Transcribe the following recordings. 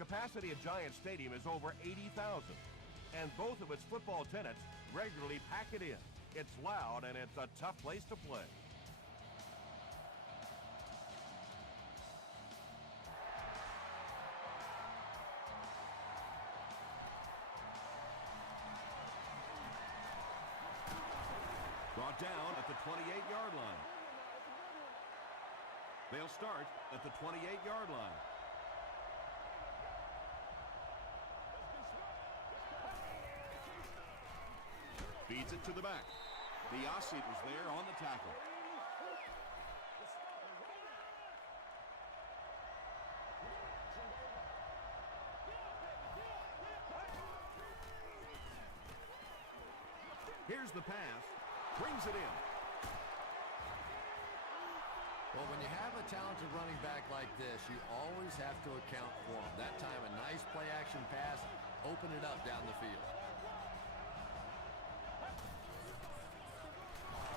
capacity at Giant Stadium is over 80,000, and both of its football tenants regularly pack it in. It's loud and it's a tough place to play. Brought down at the 28-yard line. They'll start at the 28-yard line. Feeds it to the back. Biasi was there on the tackle. Here's the pass. Brings it in. Well, when you have a talented running back like this, you always have to account for him. That time, a nice play-action pass, open it up down the field.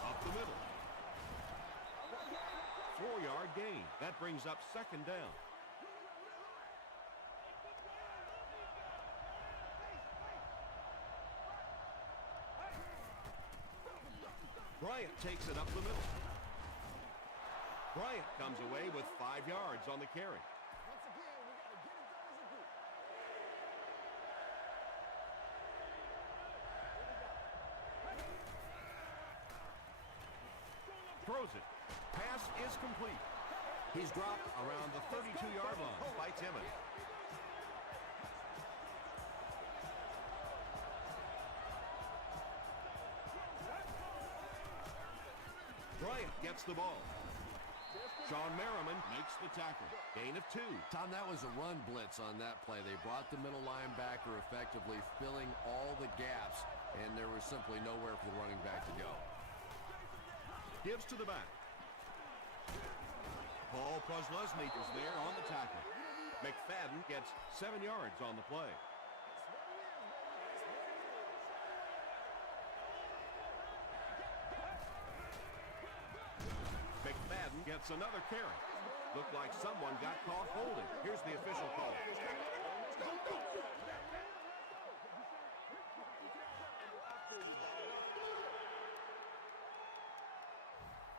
Up the middle. 4-yard gain. That brings up second down. Bryant takes it up the middle. Bryant comes away with 5 yards on the carry. Throws it. Pass is complete. He's dropped around the 32-yard line by Timmons. Bryant gets the ball. Sean Merriman makes the tackle. Gain of 2. Tom, that was a run blitz on that play. They brought the middle linebacker effectively filling all the gaps, and there was simply nowhere for the running back to go. Gives to the back. Paul Posluszny is there on the tackle. McFadden gets 7 yards on the play. McFadden gets another carry. Looked like someone got caught holding. Here's the official call.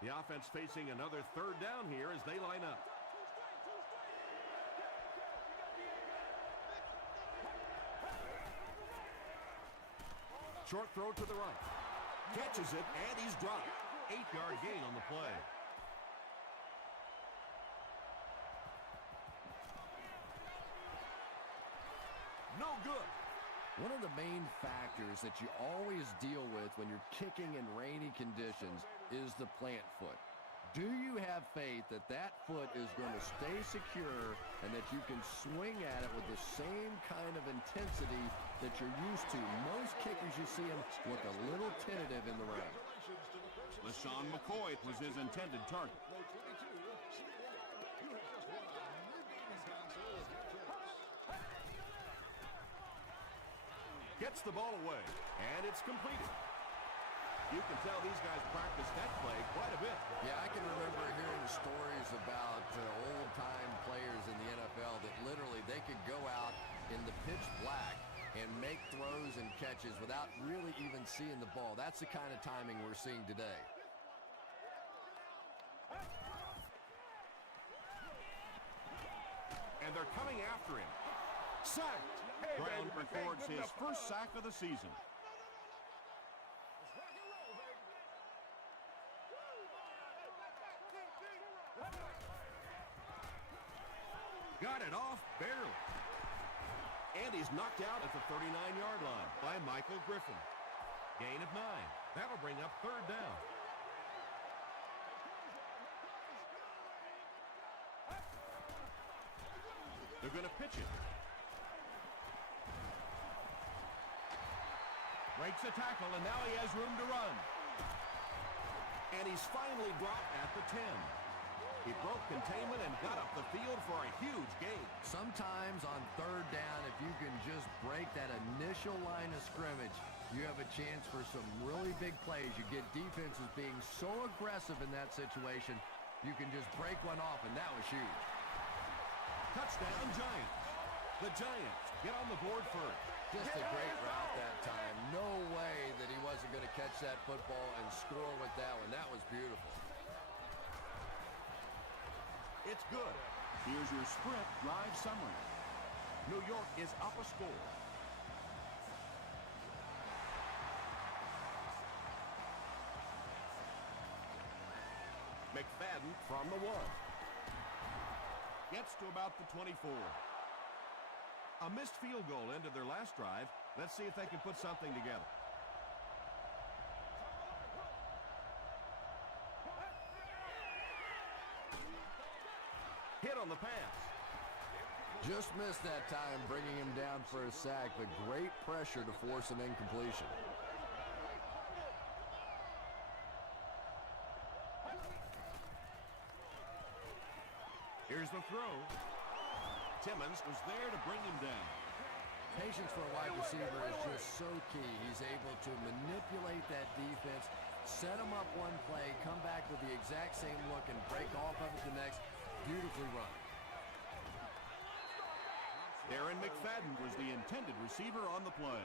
The offense facing another third down here as they line up. Short throw to the right. Catches it, and he's dropped. 8-yard gain on the play. No good. One of the main factors that you always deal with when you're kicking in rainy conditions is the plant foot. Do you have faith that that foot is going to stay secure and that you can swing at it with the same kind of intensity that you're used to? Most kickers, you see them look a little tentative in the rain. LaShawn McCoy was his intended target. Gets the ball away, and it's completed. You can tell these guys practice that play quite a bit. Yeah, I can remember hearing stories about old-time players in the NFL that literally they could go out in the pitch black and make throws and catches without really even seeing the ball. That's the kind of timing we're seeing today. And they're coming after him. Sacked. Brown records his first sack of the season. Got it off barely. And he's knocked out at the 39-yard line by Michael Griffin. Gain of 9. That'll bring up third down. They're going to pitch it. Breaks a tackle, and now he has room to run. And he's finally dropped at the 10. He broke containment and got up the field for a huge gain. Sometimes on third down, if you can just break that initial line of scrimmage, you have a chance for some really big plays. You get defenses being so aggressive in that situation, you can just break one off, and that was huge. Touchdown, Giants. The Giants get on the board first. Just a great route that time. No way that he wasn't going to catch that football and score with that one. That was beautiful. It's good. Here's your Sprint drive summary. New York is up a score. McFadden from the 1. Gets to about the 24. A missed field goal ended their last drive. Let's see if they can put something together. Hit on the pass. Just missed that time, bringing him down for a sack, but great pressure to force an incompletion. Here's the throw. Timmons was there to bring him down. Patience for a wide receiver is just so key. He's able to manipulate that defense, set them up one play, come back with the exact same look, and break off of it the next. Beautifully run. Darren McFadden was the intended receiver on the play.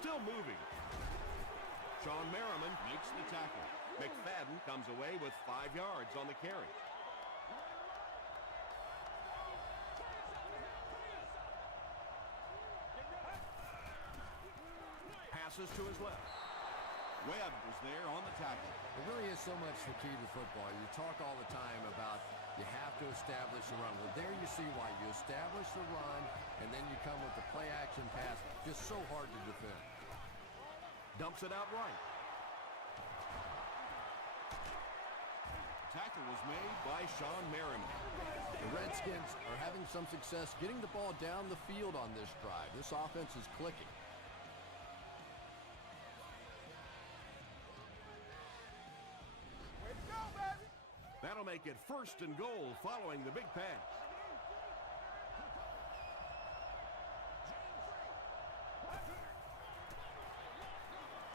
Still moving. Sean Merriman makes the tackle. McFadden comes away with 5 yards on the carry. Passes to his left. Webb was there on the tackle. It really is so much the key to football. You talk all the time about you have to establish the run. Well, there you see why. You establish the run, and then you come with the play-action pass. Just so hard to defend. Dumps it out right. Tackle was made by Sean Merriman. The Redskins are having some success getting the ball down the field on this drive. This offense is clicking. That'll make it 1st and goal following the big pass.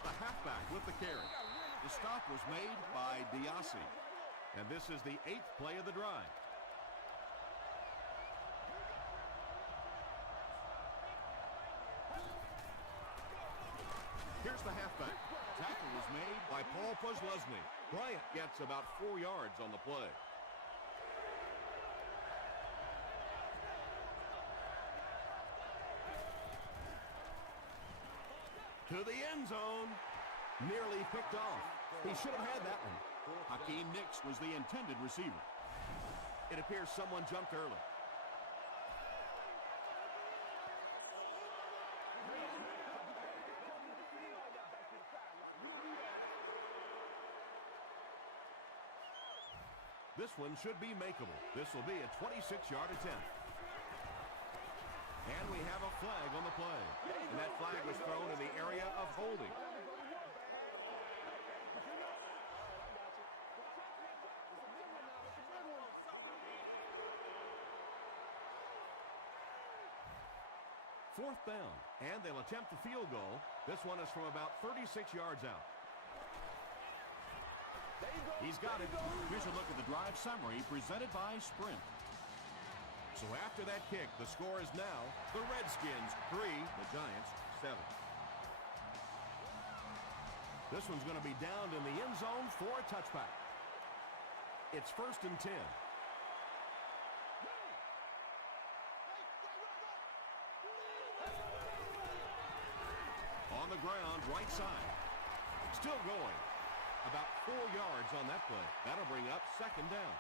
The halfback with the carry. The stop was made by Diassi. And this is the 8th play of the drive. Here's the halfback. Tackle was made by Paul Posluszny. Bryant gets about 4 yards on the play. To the end zone. Nearly picked off. He should have had that one. Hakeem Nicks was the intended receiver. It appears someone jumped early. This one should be makeable. This will be a 26-yard attempt. And we have a flag on the play. And that flag was thrown in the area of holding. Fourth down, and they'll attempt the field goal. This one is from about 36 yards out. He's got it. Here's a look at the drive summary presented by Sprint. So after that kick, the score is now the Redskins 3, the Giants 7. This one's going to be down in the end zone for a touchback. It's 1st and 10. On the ground, right side. Still going. About 4 yards on that play. That'll bring up 2nd down.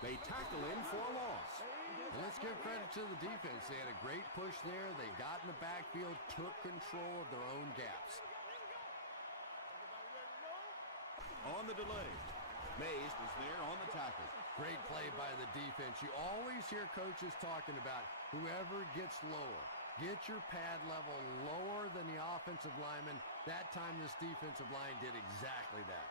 They tackle in for a loss. And let's give credit to the defense. They had a great push there. They got in the backfield, took control of their own gaps. On the delay, Mays was there on the tackle. Great play by the defense. You always hear coaches talking about whoever gets lower. Get your pad level lower than the offensive lineman. That time this defensive line did exactly that.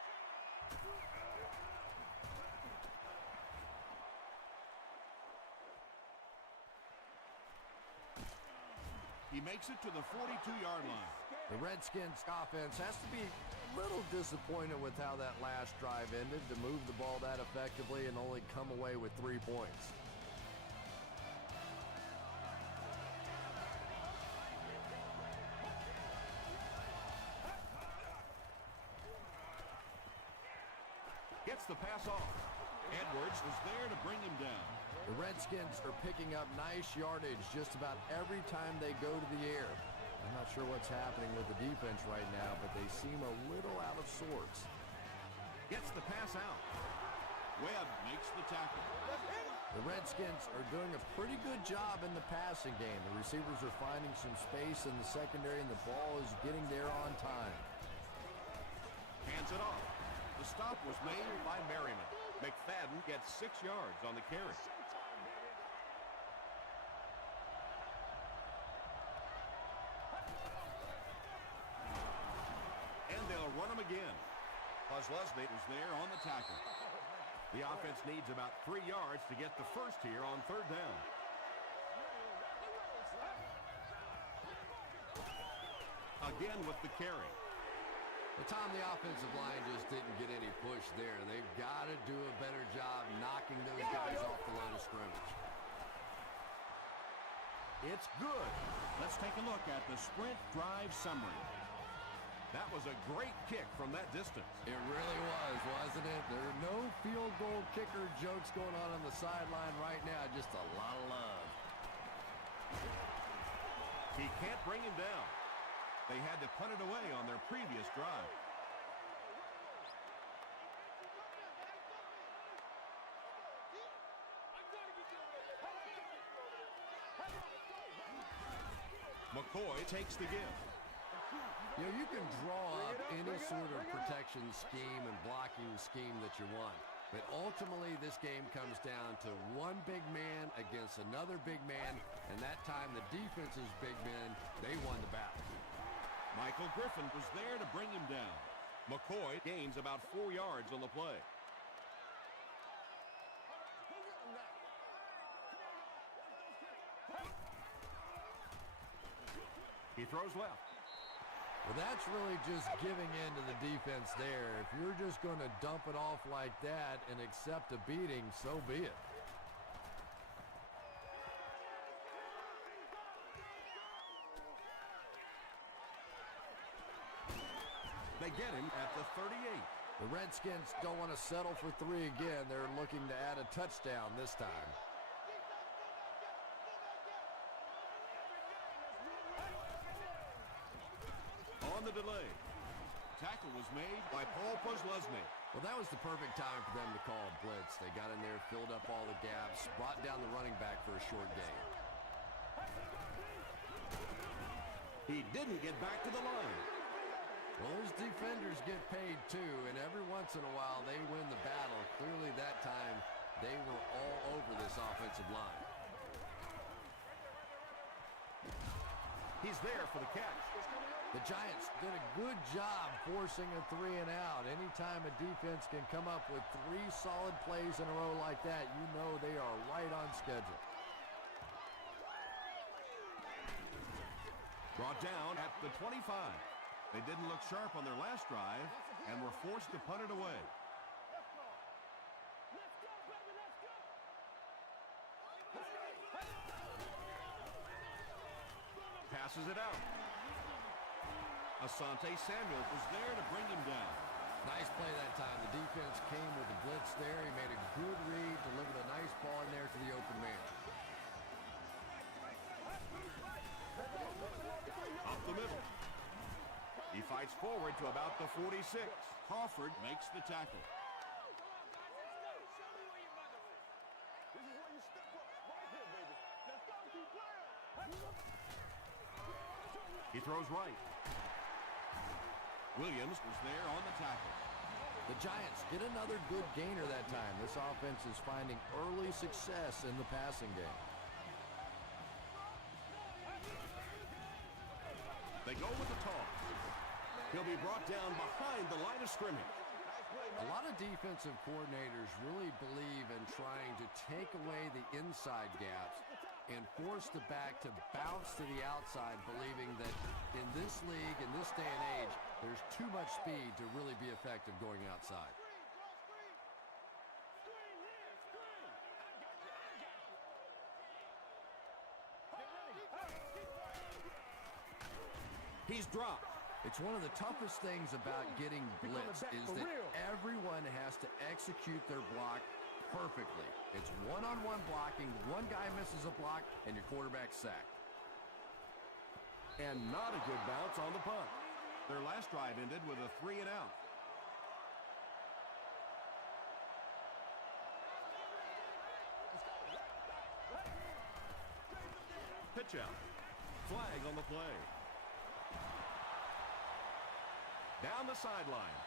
He makes it to the 42-yard line. The Redskins offense has to be a little disappointed with how that last drive ended to move the ball that effectively and only come away with 3 points. Gets the pass off. Edwards was there to bring him down. The Redskins are picking up nice yardage just about every time they go to the air. I'm not sure what's happening with the defense right now, but they seem a little out of sorts. Gets the pass out. Webb makes the tackle. The Redskins are doing a pretty good job in the passing game. The receivers are finding some space in the secondary, and the ball is getting there on time. Hands it off. The stop was made by Merriman. McFadden gets 6 yards on the carry. And they'll run him again. Posluszny was there on the tackle. The offense needs about 3 yards to get the first here on 3rd down. Again with the carry. But Tom, the offensive line just didn't get any push there. They've got to do a better job knocking those guys off the line of scrimmage. It's good. Let's take a look at the sprint drive summary. That was a great kick from that distance. It really was, wasn't it? There are no field goal kicker jokes going on the sideline right now. Just a lot of love. He can't bring him down. They had to punt it away on their previous drive. McCoy takes the give. You know, you can draw up any sort of protection scheme and blocking scheme that you want. But ultimately, this game comes down to one big man against another big man. And that time, the defense's big men, they won the battle. Michael Griffin was there to bring him down. McCoy gains about 4 yards on the play. He throws left. Well, that's really just giving in to the defense there. If you're just going to dump it off like that and accept a beating, so be it. They get him at the 38. The Redskins don't want to settle for 3 again. They're looking to add a touchdown this time. On the delay. Tackle was made By Paul Posluszny. Well, that was the perfect time for them to call a blitz. They got in there, filled up all the gaps, brought down the running back for a short gain. He didn't get back to the line. Well, those defenders get paid too, and every once in a while they win the battle. Clearly that time they were all over this offensive line. He's there for the catch. The Giants did a good job forcing a 3 and out. Anytime a defense can come up with 3 solid plays in a row like that, you know they are right on schedule. Brought down at the 25. They didn't look sharp on their last drive and were forced to punt it away. Passes it out. Asante Samuel was there to bring him down. Nice play that time. The defense came with the blitz there. He made a good read, delivered a nice ball in there to the open man. Up the middle. He fights forward to about the 46. Crawford makes the tackle. He throws right. Williams was there on the tackle. The Giants get another good gainer that time. This offense is finding early success in the passing game. They go with the toss. He'll be brought down behind the line of scrimmage. A lot of defensive coordinators really believe in trying to take away the inside gaps and force the back to bounce to the outside, believing that in this league, in this day and age, there's too much speed to really be effective going outside. He's dropped. It's one of the toughest things about getting blitzed is that everyone has to execute their block perfectly. It's one-on-one blocking. One guy misses a block, and your quarterback's sacked. And not a good bounce on the punt. Their last drive ended with a 3-and-out. Pitch out. Flag on the play. Down the sideline.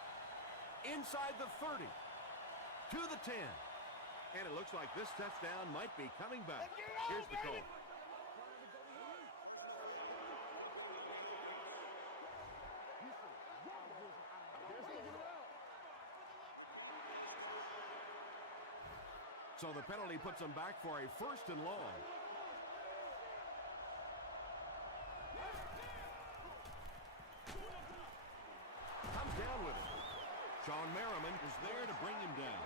Inside the 30. To the 10. And it looks like this touchdown might be coming back. Here's the call. So the penalty puts them back for a 1st and long. Comes down with it. Sean Merriman is there to bring him down.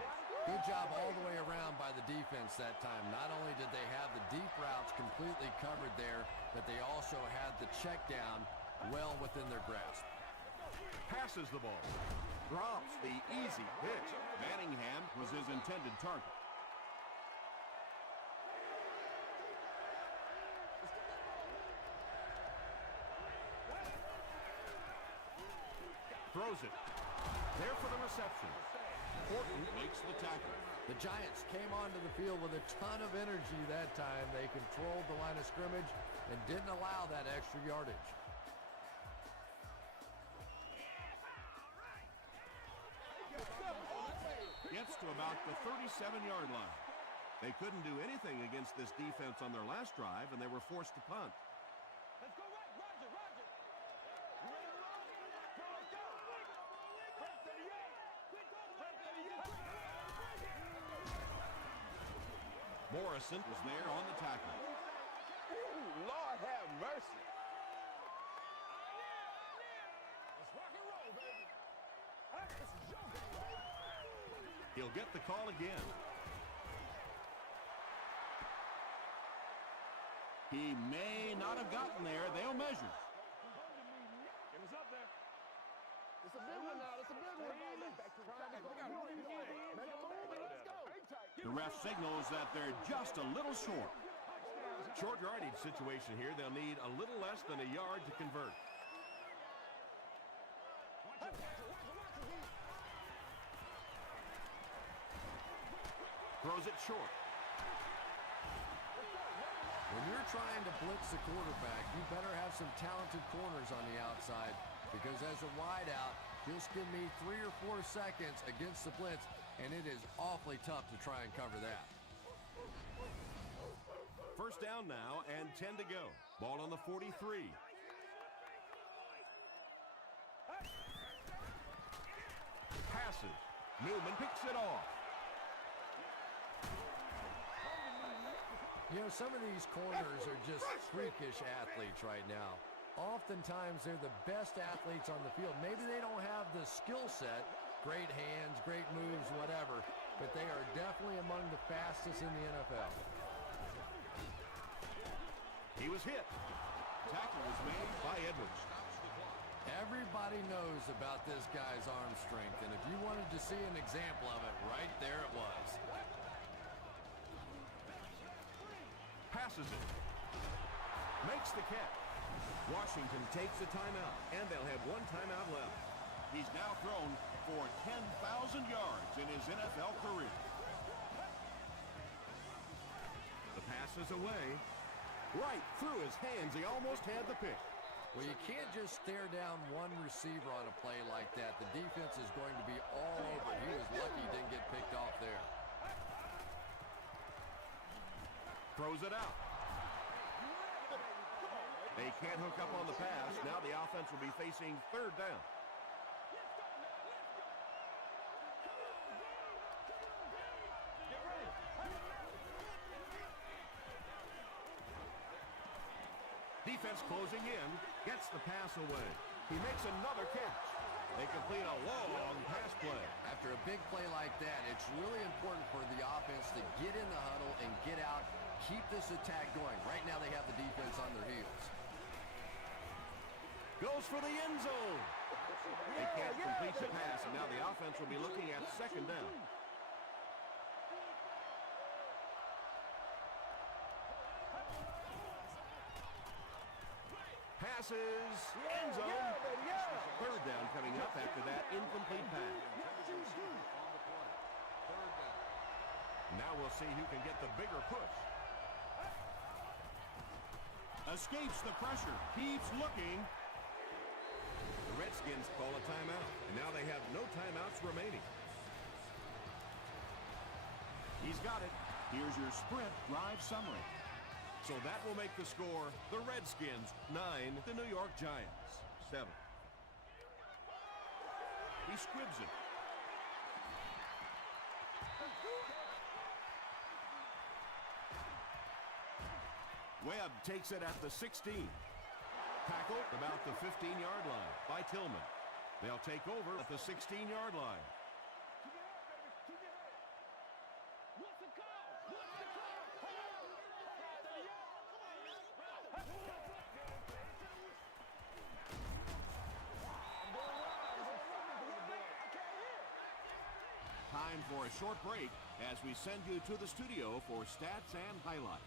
Good job all the way around by the defense that time. Not only did they have the deep routes completely covered there, but they also had the check down well within their grasp. Passes the ball. Drops the easy pitch. Manningham was his intended target. Throws it. There for the reception. Horton makes the tackle. The Giants came onto the field with a ton of energy that time. They controlled the line of scrimmage and didn't allow that extra yardage. Gets to about the 37-yard line. They couldn't do anything against this defense on their last drive, and they were forced to punt. Let's go right, Roger, Roger. You ready to roll? Let's go. Break 38. Morrison was there on the tackle. Ooh, Lord have mercy. Let's rock and roll, baby. This is your game, baby. He'll get the call again. He may not have gotten there. They'll measure. Get us up there. It's a big one now. It's a big one. The ref signals that they're just a little short. Short yardage situation here. They'll need a little less than a yard to convert. Throws it short. When you're trying to blitz the quarterback, you better have some talented corners on the outside, because as a wideout, just give me 3 or 4 seconds against the blitz, and it is awfully tough to try and cover that. First down now and 10 to go. Ball on the 43. Passes. Newman picks it off. You know, some of these corners are just freakish athletes right now. Oftentimes, they're the best athletes on the field. Maybe they don't have the skill set, great hands, great moves, whatever, but they are definitely among the fastest in the NFL. He was hit. Tackle was made by Edwards. Everybody knows about this guy's arm strength, and if you wanted to see an example of it, right there it was. Passes it. Makes the catch. Washington takes a timeout, and they'll have 1 timeout left. He's now thrown for 10,000 yards in his NFL career. The pass is away. Right through his hands. He almost had the pick. Well, you can't just stare down one receiver on a play like that. The defense is going to be all over. He was lucky he didn't get picked off there. Throws it out. They can't hook up on the pass. Now the offense will be facing 3rd down. defense closing in, gets the pass away. He makes another catch. They complete a long pass play. After a big play like that, it's really important for the offense to get in the huddle and get out, keep this attack going. Right now they have the defense on their heels. Goes for the end zone. They can't complete the pass, and now the offense will be looking at second down. Passes, end zone. Third down coming up after that incomplete pass. Now we'll see who can get the bigger push. Escapes the pressure, keeps looking. The Redskins call a timeout, and now they have no timeouts remaining. He's got it. Here's your sprint drive summary. So that will make the score the Redskins 9, the New York Giants 7. He squibs it. Webb takes it at the 16. Tackled about the 15-yard line by Tillman. They'll take over at the 16-yard line. Time for a short break as we send you to the studio for stats and highlights.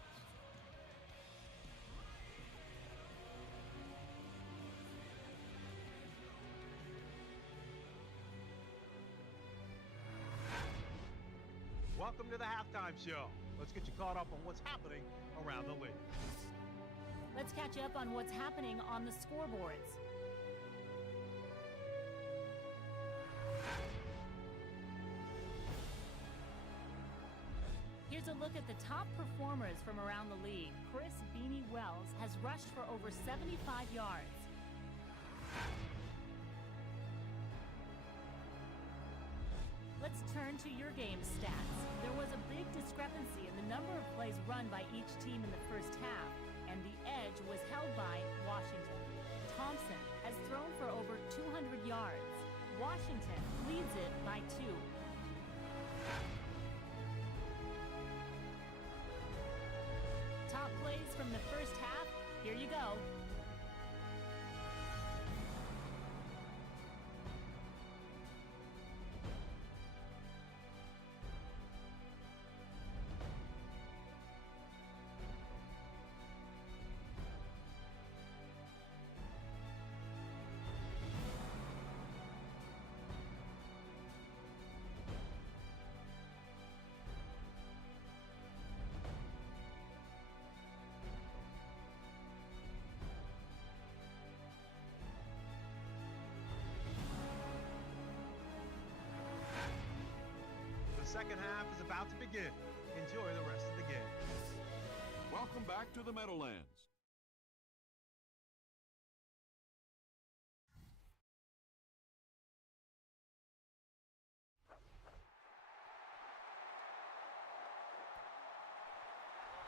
Welcome to the halftime show. Let's get you caught up on what's happening around the league. Let's catch up on what's happening on the scoreboards. Here's a look at the top performers from around the league. Chris Beanie Wells has rushed for over 75 yards. Let's turn to your game stats. There was a big discrepancy in the number of plays run by each team in the first half, and the edge was held by Washington. Thompson has thrown for over 200 yards. Washington leads it by 2. Top plays from the first half, here you go. The second half is about to begin. Enjoy the rest of the game. Welcome back to the Meadowlands.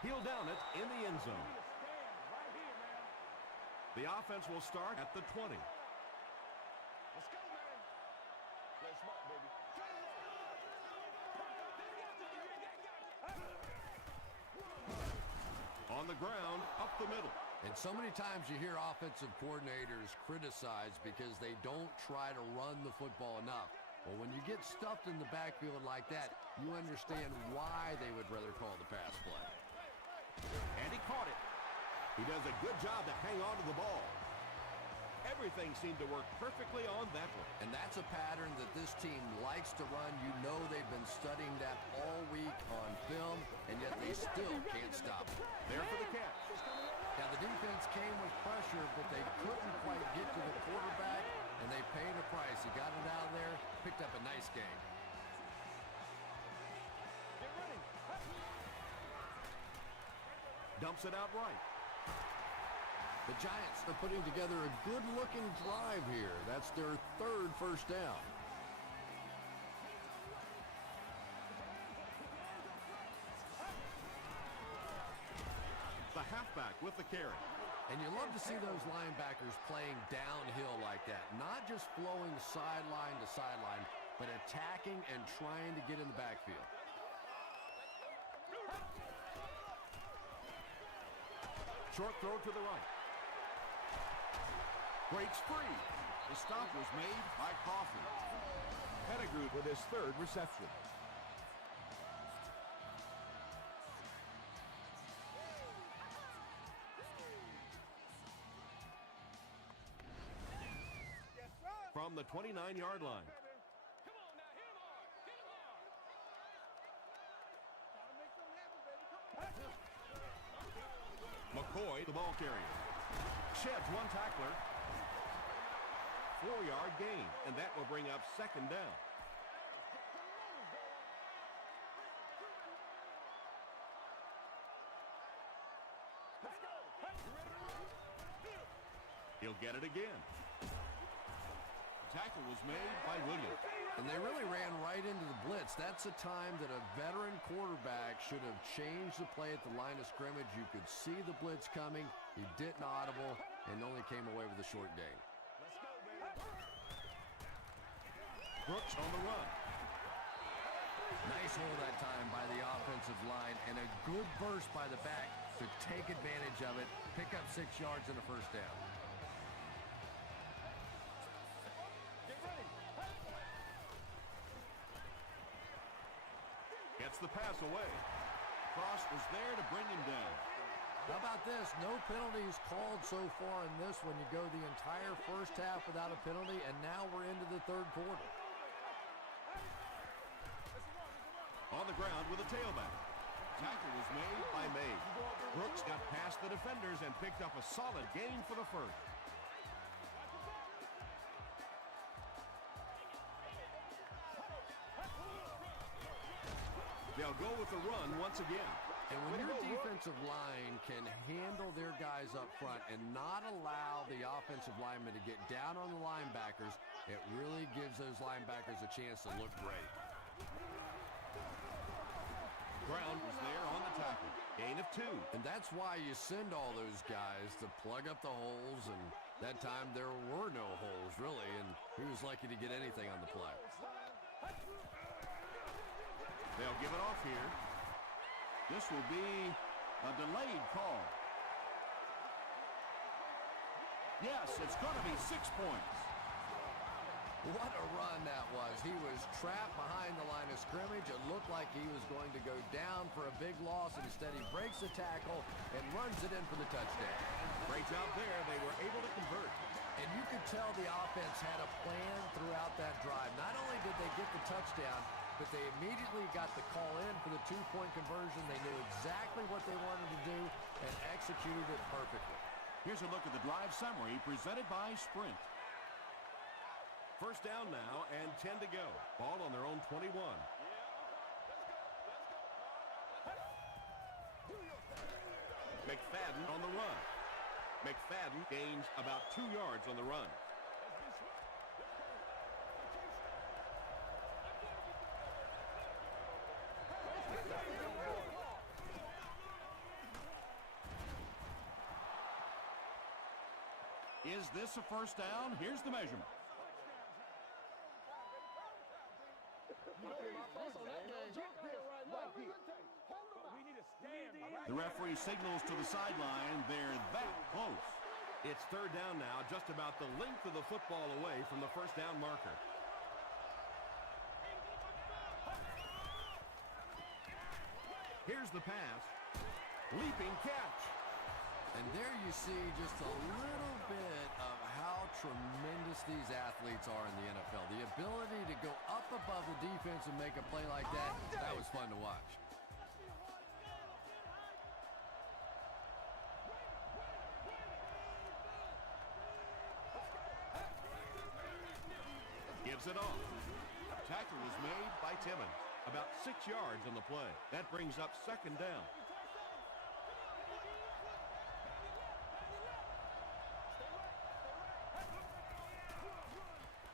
He'll down it in the end zone. The offense will start at the 20. Let's go, man. Play smart, baby. On the ground, up the middle. And so many times you hear offensive coordinators criticized because they don't try to run the football enough. Well, when you get stuffed in the backfield like that, you understand why they would rather call the pass play. And he caught it. He does a good job to hang on to the ball. Everything seemed to work perfectly on that one. And that's a pattern that this team likes to run. You know they've been studying that all week on film, and yet they still can't stop it. There for the catch. Now, the defense came with pressure, but they couldn't quite get to the quarterback, and they paid a price. He got it out of there, picked up a nice game. Dumps it out right. The Giants are putting together a good-looking drive here. That's their third first down. The halfback with the carry. And you love to see those linebackers playing downhill like that. Not just flowing sideline to sideline, but attacking and trying to get in the backfield. Short throw to the right. Breaks free. The stop was made by Crawford. Pettigrew with his third reception. From the 29-yard line. Come on now, hit him hard. Hit him hard. Gotta make something happen, baby. Come on. McCoy, the ball carrier. Sheds one tackler. 4-yard gain, and that will bring up second down. Let's go. Hey, you ready? He'll get it again. Tackle was made by Williams. And they really ran right into the blitz. That's a time that a veteran quarterback should have changed the play at the line of scrimmage. You could see the blitz coming. He didn't audible and only came away with a short gain. Let's go, baby. Brooks on the run. Nice hold that time by the offensive line and a good burst by the back to take advantage of it, pick up 6 yards and a first down. Get ready. Gets the pass away. Cross was there to bring him down. How about this? No penalties called so far in this one. You go the entire first half without a penalty, and now we're into the third quarter. On the ground with a tailback. Tackle was made by May. Brooks got past the defenders and picked up a solid gain for the first. They'll go with the run once again. And when your defensive line can handle their guys up front and not allow the offensive linemen to get down on the linebackers, it really gives those linebackers a chance to look great. Brown was there on the tackle. Gain of 2. And that's why you send all those guys to plug up the holes, and that time there were no holes, really, and he was lucky to get anything on the play. They'll give it off here. This will be a delayed call. Yes, it's going to be 6 points. What a run that was. He was trapped behind the line of scrimmage. It looked like he was going to go down for a big loss. Instead, he breaks the tackle and runs it in for the touchdown. Great job there. They were able to convert. And you could tell the offense had a plan throughout that drive. Not only did they get the touchdown, but they immediately got the call in for the 2-point conversion. They knew exactly what they wanted to do and executed it perfectly. Here's a look at the drive summary presented by Sprint. First down now and 10 to go. Ball on their own 21. McFadden on the run. McFadden gains about 2 yards on the run. Is this a first down? Here's the measurement. The referee signals to the sideline. They're that close. It's third down now, just about the length of the football away from the first down marker. Here's the pass. Leaping catch. And there you see just a little bit of how tremendous these athletes are in the NFL. The ability to go up above the defense and make a play like that, that was fun to watch. Gives it off. Tackle was made by Timmons. About 6 yards on the play. That brings up second down.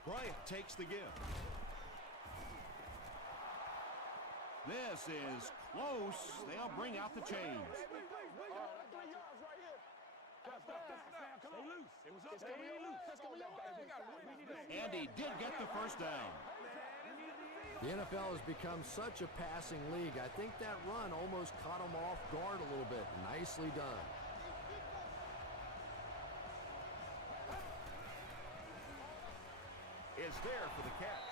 Bryant takes the give. This is close. They'll bring out the chains. And he did get the first down. The NFL has become such a passing league. I think that run almost caught him off guard a little bit. Nicely done. Is there for the catch.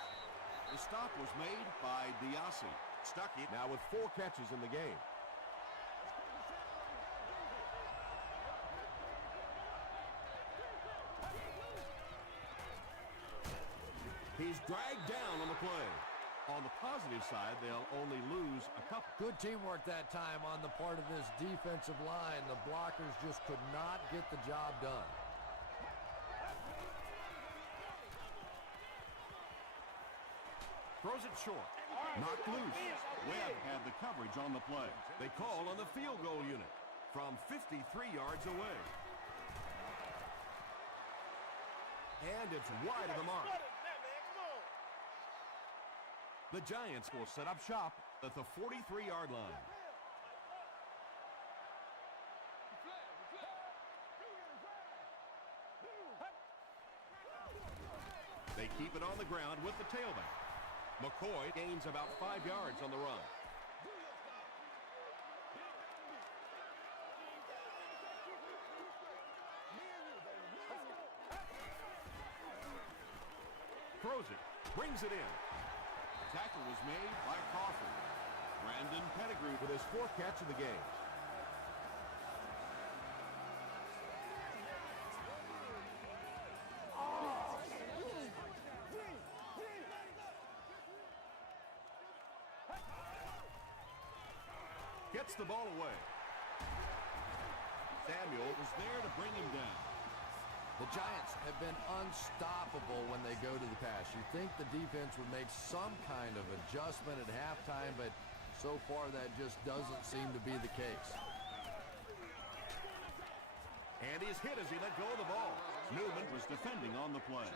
The stop was made by Diassi. Stuckey now with 4 catches in the game. He's dragged down on the play. On the positive side, they'll only lose a couple. Good teamwork that time on the part of this defensive line. The blockers just could not get the job done. Throws it short. Knocked loose. Webb had the coverage on the play. They call on the field goal unit from 53 yards away. And it's wide of the mark. The Giants will set up shop at the 43-yard line. They keep it on the ground with the tailback. McCoy gains about 5 yards on the run. Throws it, brings it in. Tackle was made by Crawford. Brandon Pettigrew with his 4th catch of the game. Gets the ball away. Samuel was there to bring him down. The Giants have been unstoppable when they go to the pass. You think the defense would make some kind of adjustment at halftime, but so far that just doesn't seem to be the case. And he's hit as he let go of the ball. Newman was defending on the play.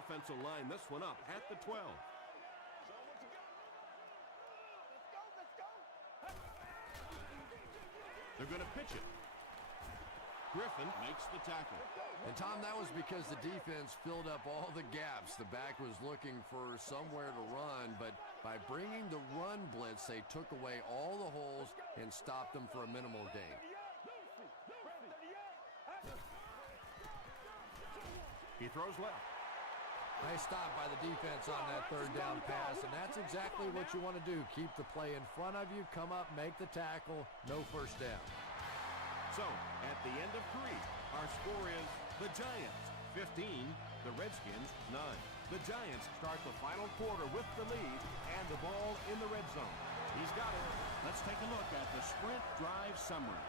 Offensive line this one up at the 12. They're going to pitch it. Griffin makes the tackle. And, Tom, that was because the defense filled up all the gaps. The back was looking for somewhere to run, but by bringing the run blitz, they took away all the holes and stopped them for a minimal gain. He throws left. Nice stop by the defense on that 3rd down pass, and that's exactly what you want to do. Keep the play in front of you, come up, make the tackle, no first down. So, at the end of 3, our score is the Giants 15, the Redskins 9. The Giants start the final quarter with the lead and the ball in the red zone. He's got it. Let's take a look at the sprint drive summary.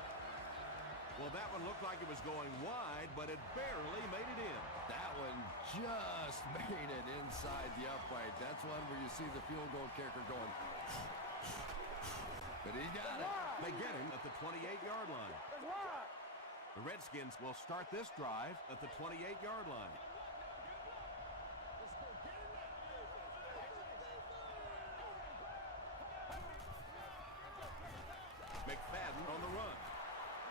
Well, that one looked like it was going wide, but it barely made it in. That one just made it inside the upright. That's one where you see the field goal kicker going. But he got it. They get him at the 28-yard line. The Redskins will start this drive at the 28-yard line. McFadden on the run.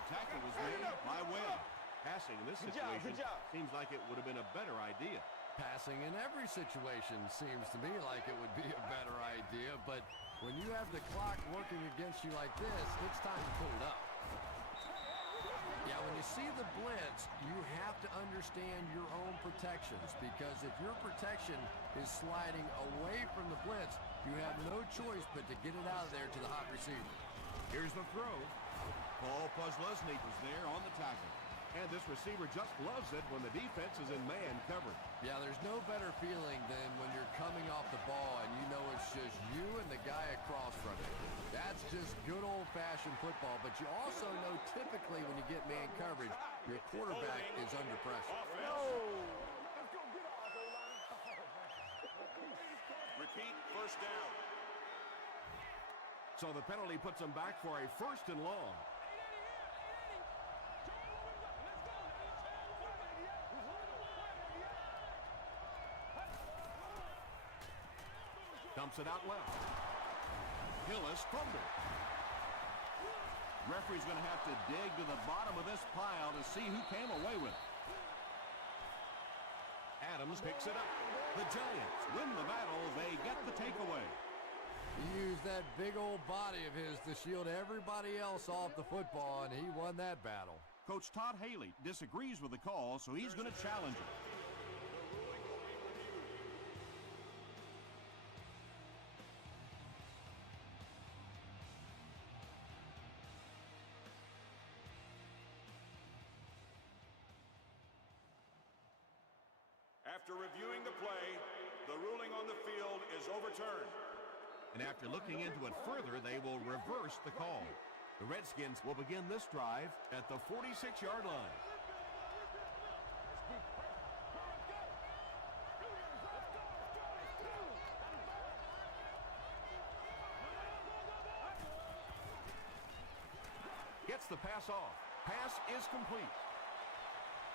Tackle was made by Webb. Passing in this situation seems like it would have been a better idea. Passing in every situation seems to me like it would be a better idea, but when you have the clock working against you like this, it's time to pull it up. Yeah, when you see the blitz, you have to understand your own protections, because if your protection is sliding away from the blitz, you have no choice but to get it out of there to the hot receiver. Here's the throw. Paul Posluszny was there on the tackle. And this receiver just loves it when the defense is in man coverage. Yeah, there's no better feeling than when you're coming off the ball and you know it's just you and the guy across from you. That's just good old-fashioned football, but you also know typically when you get man coverage, your quarterback is under pressure. Repeat, first down. So the penalty puts them back for a 1st and long. Dumps it out left. Hillis fumbled. Referee's going to have to dig to the bottom of this pile to see who came away with it. Adams picks it up. The Giants win the battle. They get the takeaway. He used that big old body of his to shield everybody else off the football, and he won that battle. Coach Todd Haley disagrees with the call, so he's going to challenge it. After reviewing the play, the ruling on the field is overturned. And after looking into it further, they will reverse the call. The Redskins will begin this drive at the 46-yard line. Gets the pass off. Pass is complete.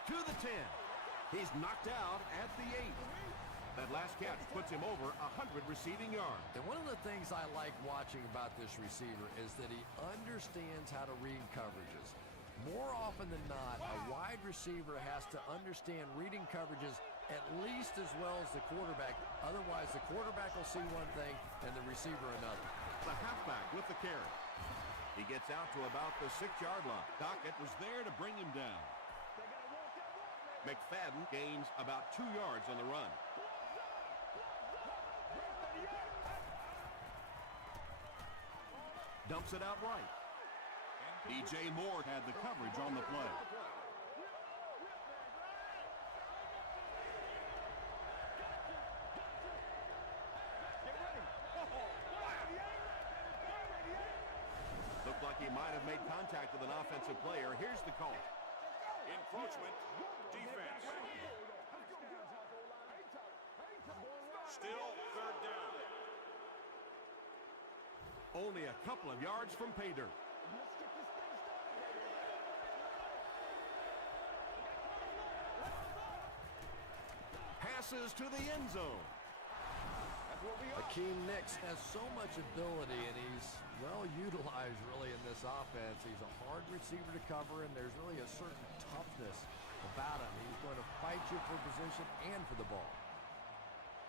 To the 10. He's knocked out at the 8. That last catch puts him over 100 receiving yards. And one of the things I like watching about this receiver is that he understands how to read coverages. More often than not, a wide receiver has to understand reading coverages at least as well as the quarterback. Otherwise, the quarterback will see one thing and the receiver another. The halfback with the carry. He gets out to about the 6-yard line. Dockett was there to bring him down. McFadden gains about 2 yards on the run. Dumps it out right. DJ Moore had the coverage on the play. Looked like he might have made contact with an offensive player. Here's the call. Encroachment, defense. Still third down. Only a couple of yards from pay dirt. Passes to the end zone. Hakeem Nicks has so much ability, and he's well utilized really in this offense. He's a hard receiver to cover, and there's really a certain toughness about him. He's going to fight you for position and for the ball.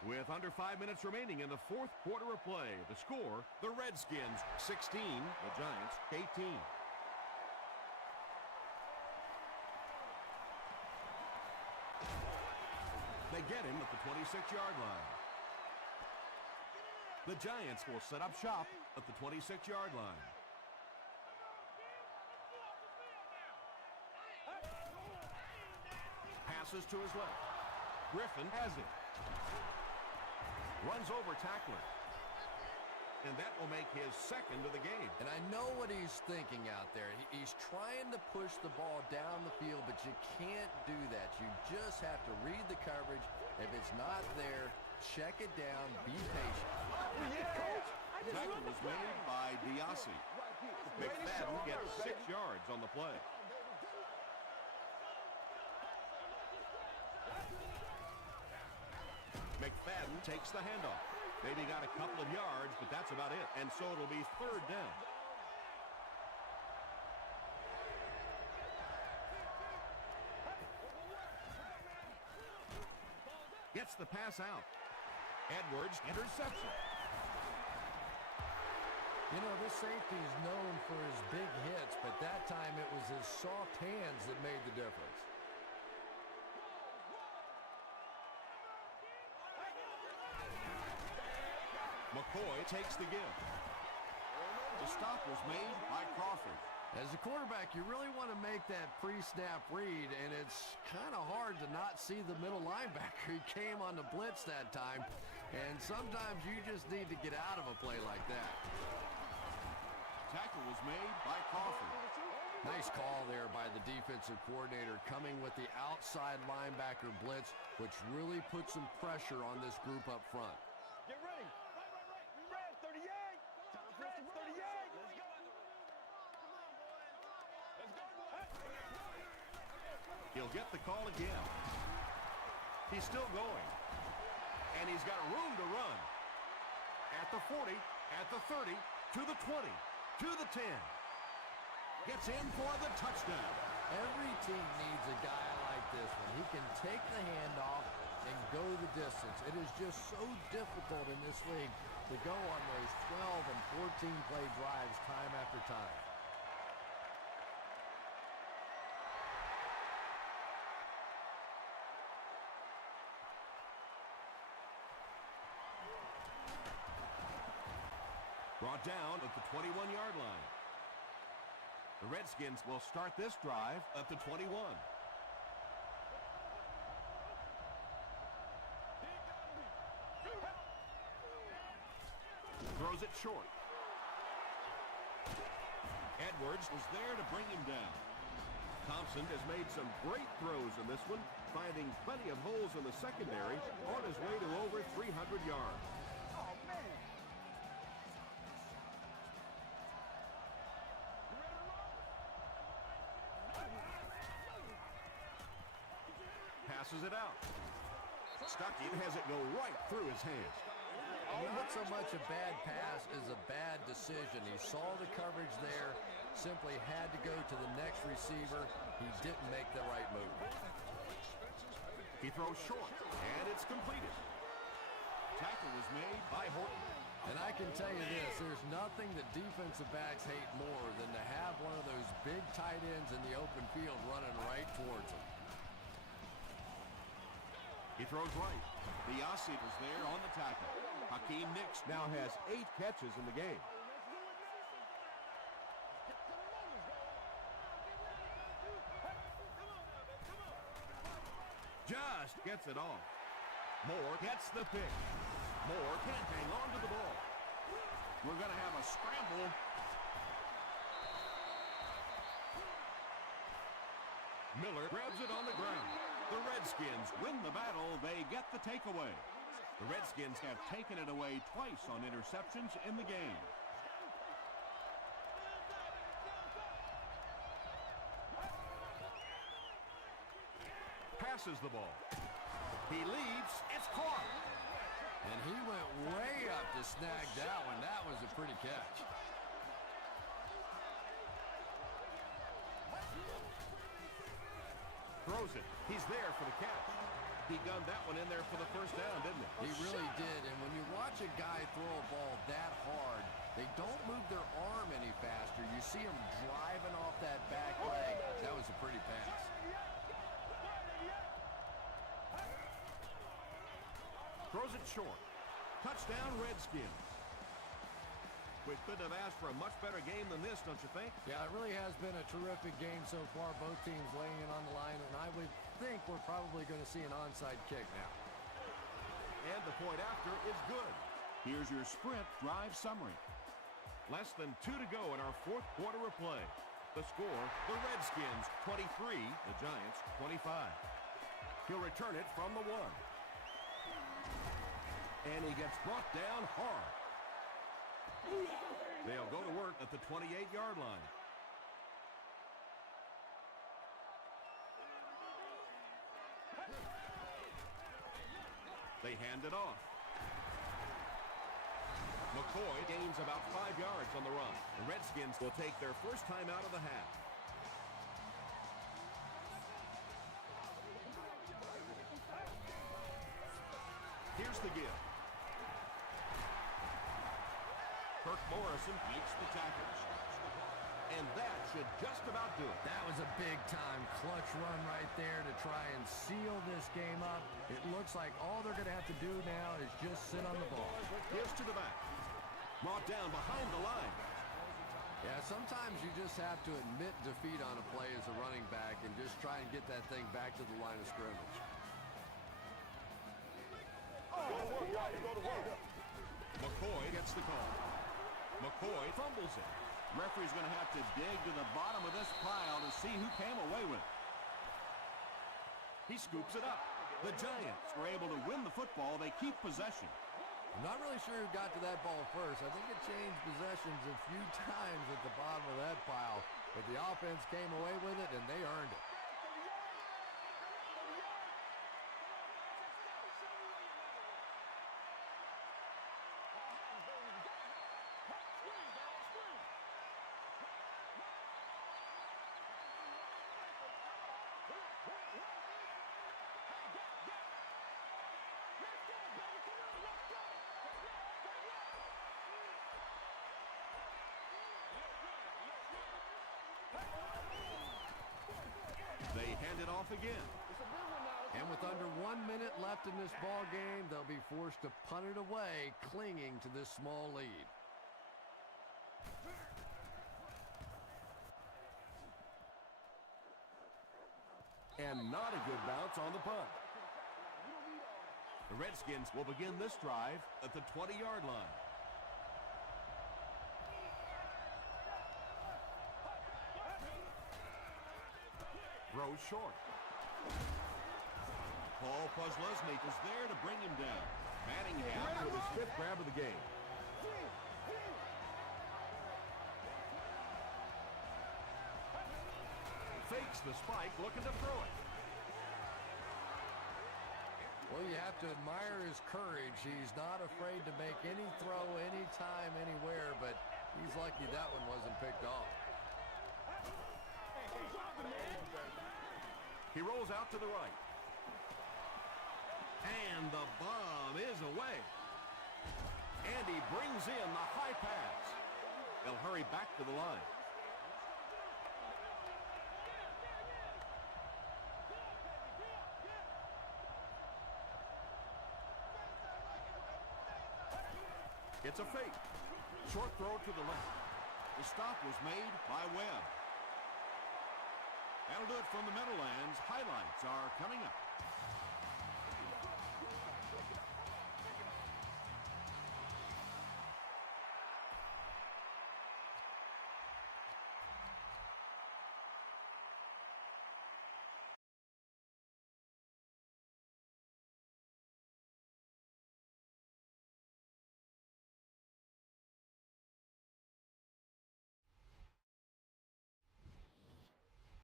With under 5 minutes remaining in the fourth quarter of play, the score, the Redskins 16, the Giants 18. They get him at the 26-yard line. The Giants will set up shop at the 26-yard line. Passes to his left. Griffin has it. Runs over tackler. And that will make his second of the game. And I know what he's thinking out there. He's trying to push the ball down the field, but you can't do that. You just have to read the coverage. If it's not there, check it down, be patient. Tackle was made by Diassi. McFadden gets 6 yards on the play. McFadden takes the handoff. Maybe got a couple of yards, but that's about it. And so it'll be third down. Gets the pass out. Edwards intercepts it. You know, this safety is known for his big hits, but that time it was his soft hands that made the difference. McCoy takes the give. The stop was made by Crawford. As a quarterback, you really want to make that pre-snap read, and it's kind of hard to not see the middle linebacker. He came on the blitz that time, and sometimes you just need to get out of a play like that. Tackle was made by Crawford. Nice call there by the defensive coordinator, coming with the outside linebacker blitz, which really puts some pressure on this group up front. Get ready. Red 38. Red 38. Let's go. He'll get the call again. He's still going. And he's got room to run. At the 40, at the 30, to the 20, to the 10. Gets in for the touchdown. Every team needs a guy like this one. He can take the handoff, and go the distance. It is just so difficult in this league to go on those 12 and 14-play drives time after time. Brought down at the 21-yard line. The Redskins will start this drive at the 21. Throws it short. Edwards was there to bring him down. Thompson has made some great throws in this one, finding plenty of holes in the secondary on his way to over 300 yards. Passes it out. Stuckey has it go right through his hands. Not so much a bad pass as a bad decision. He saw the coverage there, simply had to go to the next receiver. He didn't make the right move. He throws short, and it's completed. Tackle was made by Horton. And I can tell you this, there's nothing that defensive backs hate more than to have one of those big tight ends in the open field running right towards them. He throws right. Biasi was there on the tackle. Hakeem Nicks now has 8 catches in the game. Just gets it off. Moore gets the pick. Moore can't hang on to the ball. We're going to have a scramble. Miller grabs it on the ground. The Redskins win the battle. They get the takeaway. The Redskins have taken it away twice on interceptions in the game. Passes the ball. He leaps. It's caught. And he went way up to snag that one. That was a pretty catch. Throws it. He's there for the catch. He gunned that one in there for the first down, didn't he? He really did. And when you watch a guy throw a ball that hard, they don't move their arm any faster. You see him driving off that back leg. That was a pretty pass. Throws it short. Touchdown, Redskins. We couldn't have asked for a much better game than this, don't you think? Yeah, it really has been a terrific game so far. Both teams laying it on the line, and I would think we're probably going to see an onside kick now. And the point after is good. Here's your sprint drive summary. Less than 2 to go in our fourth quarter of play. The score, the Redskins 23, the Giants 25. He'll return it from the 1. And he gets brought down hard. They'll go to work at the 28-yard line. They hand it off. McCoy gains about 5 yards on the run. The Redskins will take their first time out of the half. Here's the give. Kirk Morrison makes the tackle. And that should just about do it. That was a big-time clutch run right there to try and seal this game up. It looks like all they're going to have to do now is just sit on the ball. Gives to the back. Brought down behind the line. Yeah, sometimes you just have to admit defeat on a play as a running back and just try and get that thing back to the line of scrimmage. McCoy gets the call. McCoy fumbles it. Referee's going to have to dig to the bottom of this pile to see who came away with it. He scoops it up. The Giants were able to win the football. They keep possession. I'm not really sure who got to that ball first. I think it changed possessions a few times at the bottom of that pile, but the offense came away with it, and they earned it. They hand it off again. And with under 1 minute left in this ball game, they'll be forced to punt it away, clinging to this small lead. And not a good bounce on the punt. The Redskins will begin this drive at the 20-yard line. Throw short. Paul Posluszny is there to bring him down. Manningham with his 5th grab of the game. Fakes the spike, looking to throw it. Well, you have to admire his courage. He's not afraid to make any throw, anytime, anywhere, but he's lucky that one wasn't picked off. He rolls out to the right. And the bomb is away. And he brings in the high pass. They'll hurry back to the line. It's a fake. Short throw to the left. The stop was made by Webb. That'll do it from the Meadowlands. Highlights are coming up.